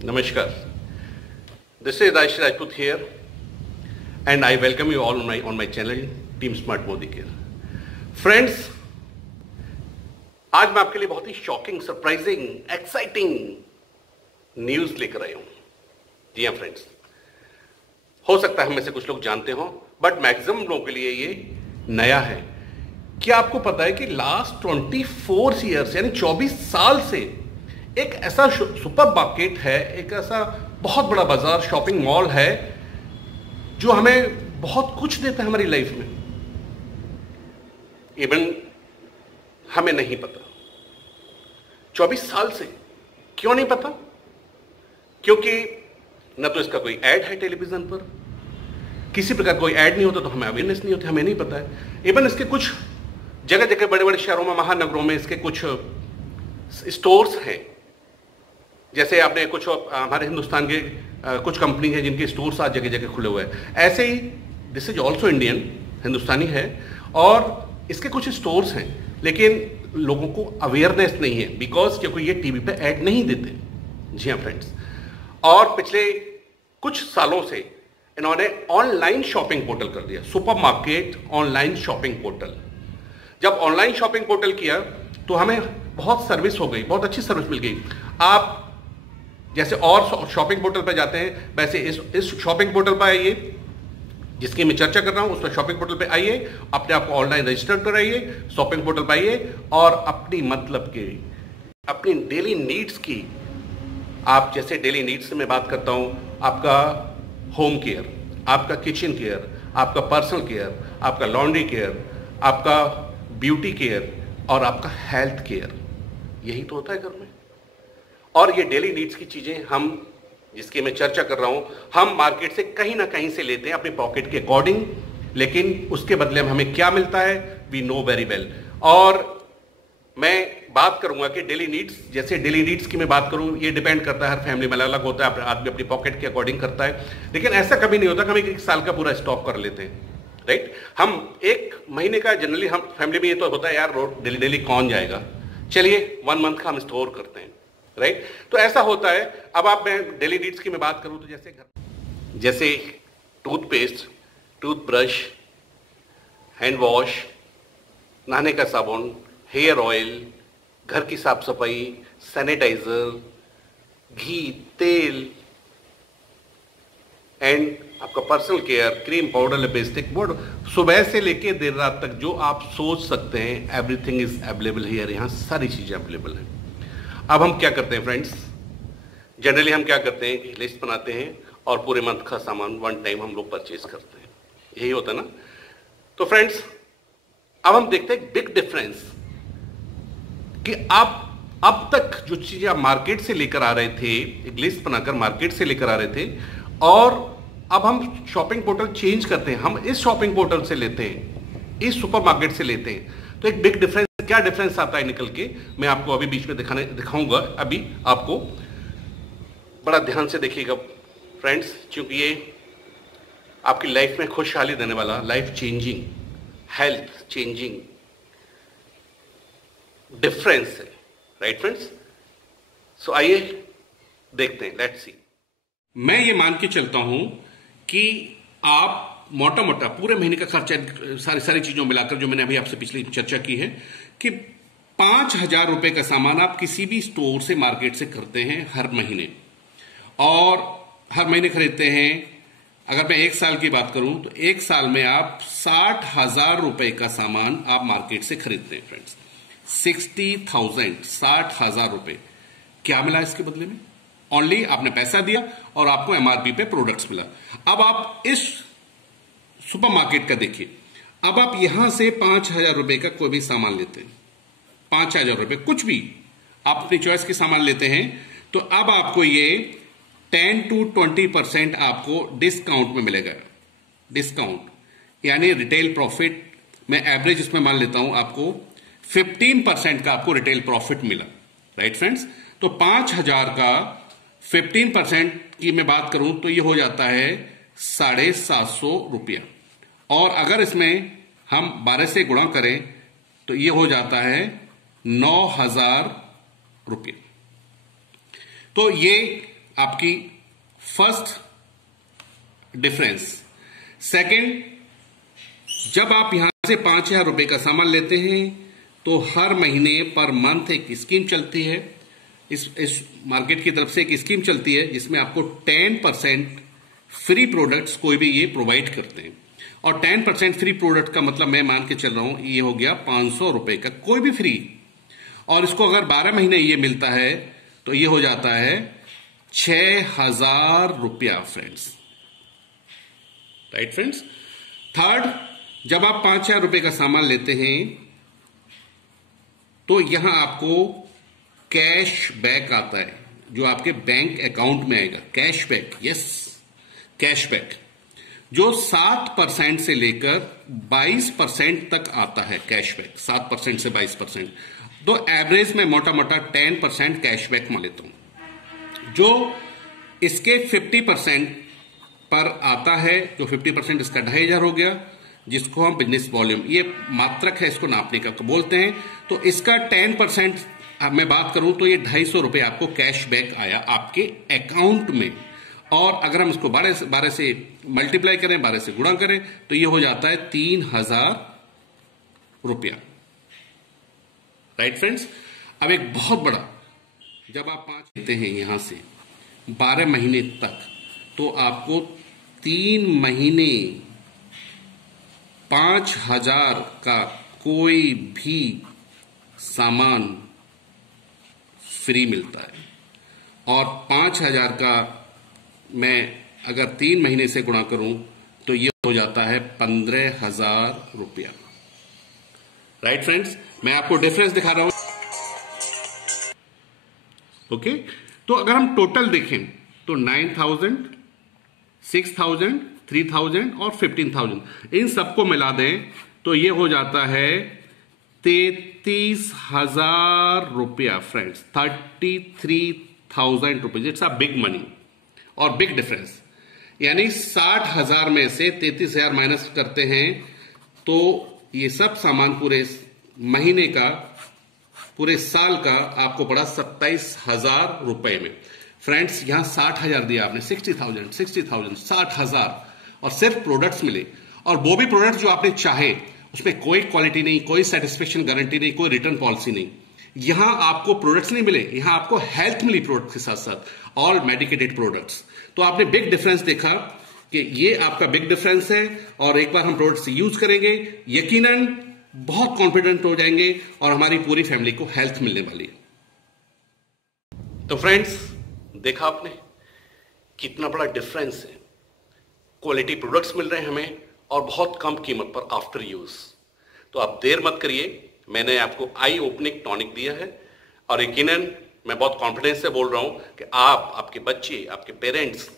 Namaskar. This is Raish Rajput here, and I welcome you all on my channel Team Smart Modi Care. Friends, आज मैं आपके लिए बहुत ही shocking, surprising, exciting news लेकर आया हूं। जी हाँ फ्रेंड्स, हो सकता है हम में से कुछ लोग जानते हो, बट मैक्सिमम लोगों के लिए ये नया है। क्या आपको पता है कि लास्ट 24 ईयर्स यानी 24 साल से एक ऐसा सुपर मार्केट है, एक ऐसा बहुत बड़ा बाजार, शॉपिंग मॉल है जो हमें बहुत कुछ देता है हमारी लाइफ में। इवन हमें नहीं पता 24 साल से। क्यों नहीं पता? क्योंकि न तो इसका कोई ऐड है टेलीविजन पर, किसी प्रकार कोई ऐड नहीं होता तो हमें अवेयरनेस नहीं होती, हमें नहीं पता है। इवन इसके कुछ जगह जगह, बड़े बड़े शहरों में, महानगरों में इसके कुछ स्टोर्स हैं। जैसे आपने कुछ हमारे हिंदुस्तान के कुछ कंपनी है जिनके स्टोर्स आज जगह जगह खुले हुए हैं। ऐसे ही दिस इज ऑल्सो इंडियन, हिंदुस्तानी है और इसके कुछ स्टोर्स हैं, लेकिन लोगों को अवेयरनेस नहीं है बिकॉज क्योंकि ये टीवी पे ऐड नहीं देते। जी हाँ फ्रेंड्स, और पिछले कुछ सालों से इन्होंने ऑनलाइन शॉपिंग पोर्टल कर दिया, सुपरमार्केट ऑनलाइन शॉपिंग पोर्टल। जब ऑनलाइन शॉपिंग पोर्टल किया तो हमें बहुत सर्विस हो गई, बहुत अच्छी सर्विस मिल गई। आप जैसे और शॉपिंग पोर्टल पर जाते हैं, वैसे इस शॉपिंग पोर्टल पर आइए जिसकी मैं चर्चा कर रहा हूं, उस पर शॉपिंग पोर्टल पे आइए, अपने आप को ऑनलाइन रजिस्टर कराइए, शॉपिंग पोर्टल पे आइए और अपनी मतलब के अपनी डेली नीड्स की, आप जैसे डेली नीड्स से मैं बात करता हूं, आपका होम केयर, आपका किचन केयर, आपका पर्सनल केयर, आपका लॉन्ड्री केयर, आपका ब्यूटी केयर और आपका हेल्थ केयर, यही तो होता है घर में। और ये डेली नीड्स की चीजें हम जिसकी मैं चर्चा कर रहा हूं, हम मार्केट से कहीं ना कहीं से लेते हैं अपने पॉकेट के अकॉर्डिंग, लेकिन उसके बदले में हमें क्या मिलता है वी नो वेरी वेल। और मैं बात करूंगा कि डेली नीड्स, जैसे डेली नीड्स की मैं बात करूं, ये डिपेंड करता है, हर फैमिली में अलग अलग होता है, आदमी अपनी पॉकेट के अकॉर्डिंग करता है। लेकिन ऐसा कभी नहीं होता कि हम एक साल का पूरा स्टॉक कर लेते हैं, राइट। हम एक महीने का जनरली, हम फैमिली में ये तो होता है यार डेली डेली कौन जाएगा, चलिए 1 मंथ का हम स्टोर करते हैं, राइट। तो ऐसा होता है। अब आप, मैं डेली नीड्स की मैं बात करूं तो जैसे टूथपेस्ट, टूथब्रश, हैंड वॉश, नहाने का साबुन, हेयर ऑयल, घर की साफ सफाई, सैनिटाइजर, घी, तेल एंड आपका personal care, cream, powder, lipstick, board, सुबह से लेके देर रात तक जो आप सोच सकते हैं एवरीथिंग इज अवेलेबल हियर। यहाँ सारी चीजें अवेलेबल हैं। अब हम क्या करते हैं फ्रेंड्स, जनरली हम क्या करते हैं कि लिस्ट बनाते हैं और पूरे मंथ का सामान वन टाइम हम लोग परचेज करते हैं, यही होता है ना। तो फ्रेंड्स, अब हम देखते हैं बिग डिफरेंस कि आप अब तक जो चीजें आप मार्केट से लेकर आ रहे थे, एक लिस्ट बनाकर मार्केट से लेकर आ रहे थे, और अब हम शॉपिंग पोर्टल चेंज करते हैं, हम इस शॉपिंग पोर्टल से लेते हैं, इस सुपरमार्केट से लेते हैं। तो एक बिग डिफरेंस, क्या डिफरेंस आता है निकल के, मैं आपको अभी बीच में दिखाऊंगा। अभी आपको बड़ा ध्यान से देखिएगा फ्रेंड्स, क्योंकि ये आपकी लाइफ में खुशहाली देने वाला, life changing, health changing difference है, राइट फ्रेंड्स। सो आइए देखते हैं, लेट्स सी। मैं ये मान के चलता हूं कि आप मोटा मोटा पूरे महीने का खर्चा सारी चीजों मिलाकर, जो मैंने अभी आपसे पिछली चर्चा की है, कि 5,000 रुपए का सामान आप किसी भी स्टोर से, मार्केट से करते हैं हर महीने, और हर महीने खरीदते हैं। अगर मैं 1 साल की बात करूं तो 1 साल में आप 60,000 रुपए का सामान आप मार्केट से खरीदते हैं फ्रेंड्स। 60,000, 60,000 रुपए। क्या मिला इसके बदले में? ओनली आपने पैसा दिया और आपको एमआरपी पे प्रोडक्ट्स मिला। अब आप इस सुपरमार्केट का देखिए, अब आप यहां से 5,000 रुपए का कोई भी सामान लेते हैं, 5,000 रुपए कुछ भी आप अपनी चॉइस के सामान लेते हैं, तो अब आपको ये 10 to 20% आपको डिस्काउंट में मिलेगा। डिस्काउंट यानी रिटेल प्रॉफिट, मैं एवरेज इसमें मान लेता हूं, आपको 15% का आपको रिटेल प्रॉफिट मिला, राइट फ्रेंड्स। तो 5,000 का 15% की मैं बात करूं तो ये हो जाता है 750 रुपया, और अगर इसमें हम 12 से गुणा करें तो ये हो जाता है 9,000 रुपये। तो ये आपकी फर्स्ट डिफरेंस। सेकंड, जब आप यहां से 5,000 रुपए का सामान लेते हैं तो हर महीने पर मंथ एक स्कीम चलती है, इस मार्केट की तरफ से एक स्कीम चलती है जिसमें आपको 10% फ्री प्रोडक्ट्स कोई भी ये प्रोवाइड करते हैं। और 10% फ्री प्रोडक्ट का मतलब मैं मान के चल रहा हूं ये हो गया 500 रुपए का कोई भी फ्री, और इसको अगर 12 महीने ये मिलता है तो ये हो जाता है 6,000 रुपया फ्रेंड्स। Right friends. थर्ड, जब आप 5,000 रुपए का सामान लेते हैं तो यहां आपको कैश बैक आता है जो आपके बैंक अकाउंट में आएगा। Cash back, yes, cash back जो 7% से लेकर 22% तक आता है। कैश बैक 7% से 22%, तो एवरेज में मोटा मोटा 10% कैशबैक मान लेता हूं। जो इसके 50% पर आता है, जो 50% इसका 2,500 हो गया, जिसको हम बिजनेस वॉल्यूम, ये मात्रक है, इसको नापने का बोलते हैं। तो इसका 10% मैं बात करूं तो ये 250 रुपए आपको कैशबैक आया आपके अकाउंट में। और अगर हम इसको 12 से मल्टीप्लाई करें, 12 से गुणा करें, तो ये हो जाता है 3,000 रुपया। Right friends. अब एक बहुत बड़ा, जब आप 5 लेते हैं यहां से 12 महीने तक, तो आपको 3 महीने 5,000 का कोई भी सामान फ्री मिलता है। और 5,000 का मैं अगर 3 महीने से गुणा करूं तो ये हो जाता है 15,000 रुपया। Right friends. मैं आपको डिफरेंस दिखा रहा हूं। ओके, तो अगर हम टोटल देखें तो 9,000, 6,000, 3,000 और 15,000, इन सबको मिला दें तो ये हो जाता है 33,000 रुपया friends. 33,000 rupees. It's a big money और बिग डिफरेंस। यानी 60,000 में से 33,000 माइनस करते हैं तो ये सब सामान पूरे महीने का, पूरे साल का आपको पड़ा 27,000 रुपए में। फ्रेंड्स, यहां 60,000 दिया आपने, 60,000, 60,000, और सिर्फ प्रोडक्ट्स मिले, और वो भी प्रोडक्ट जो आपने चाहे, उसमें कोई क्वालिटी नहीं, कोई सेटिस्फेक्शन गारंटी नहीं, कोई रिटर्न पॉलिसी नहीं। यहां आपको प्रोडक्ट्स नहीं मिले, यहां आपको हेल्थ मिली प्रोडक्ट के साथ साथ, ऑल मेडिकेटेड प्रोडक्ट्स। तो आपने बिग डिफरेंस देखा कि ये आपका बिग डिफरेंस है। और एक बार हम प्रोडक्ट्स यूज करेंगे, यकीनन बहुत कॉन्फिडेंट हो जाएंगे और हमारी पूरी फैमिली को हेल्थ मिलने वाली है। तो फ्रेंड्स, देखा आपने कितना बड़ा डिफरेंस है। क्वालिटी प्रोडक्ट्स मिल रहे हैं हमें और बहुत कम कीमत पर आफ्टर यूज। तो आप देर मत करिए, मैंने आपको आई ओपनिंग टॉनिक दिया है और यकीनन मैं बहुत कॉन्फिडेंस से बोल रहा हूं कि आप, आपके बच्चे, आपके पेरेंट्स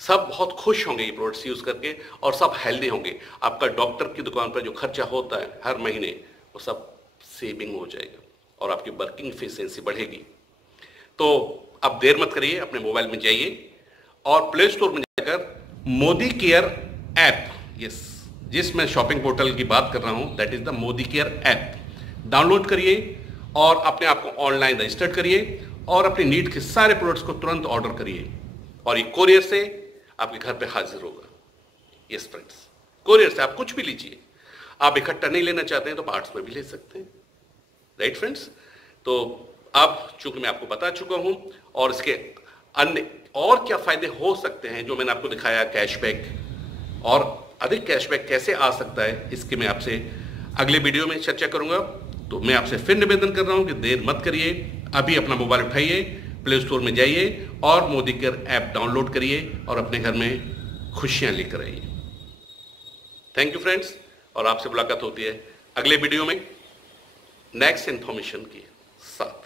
सब बहुत खुश होंगे ये प्रोडक्ट्स यूज करके, और सब हेल्दी होंगे। आपका डॉक्टर की दुकान पर जो खर्चा होता है हर महीने, वो सब सेविंग हो जाएगा और आपकी वर्किंग एफिशिएंसी बढ़ेगी। तो अब देर मत करिए, अपने मोबाइल में जाइए और प्ले स्टोर में जाकर मोदी केयर ऐप, यस, जिस मैं शॉपिंग पोर्टल की बात कर रहा हूं, that is the Modi care app, download करिए और अपने आप को ऑनलाइन रजिस्टर्ड करिए और अपनी नीड के सारे प्रोडक्ट्स को तुरंत ऑर्डर करिए और ये कोरियर से आपके घर पे हाजिर होगा। यस फ्रेंड्स, कोरियर से आप कुछ भी लीजिए। आप इकट्ठा नहीं लेना चाहते हैं तो पार्ट्स में भी ले सकते हैं। Right friends. तो अब चूंकि मैं आपको बता चुका हूं और इसके अन्य और क्या फायदे हो सकते हैं जो मैंने आपको दिखाया, कैशबैक और अधिक कैशबैक कैसे आ सकता है, इसके मैं आपसे अगले वीडियो में चर्चा करूंगा। तो मैं आपसे फिर निवेदन कर रहा हूं कि देर मत करिए, अभी अपना मोबाइल उठाइए, प्ले स्टोर में जाइए और मोदी केयर ऐप डाउनलोड करिए और अपने घर में खुशियां लेकर आइए। थैंक यू फ्रेंड्स, और आपसे मुलाकात होती है अगले वीडियो में नेक्स्ट इंफॉर्मेशन के साथ।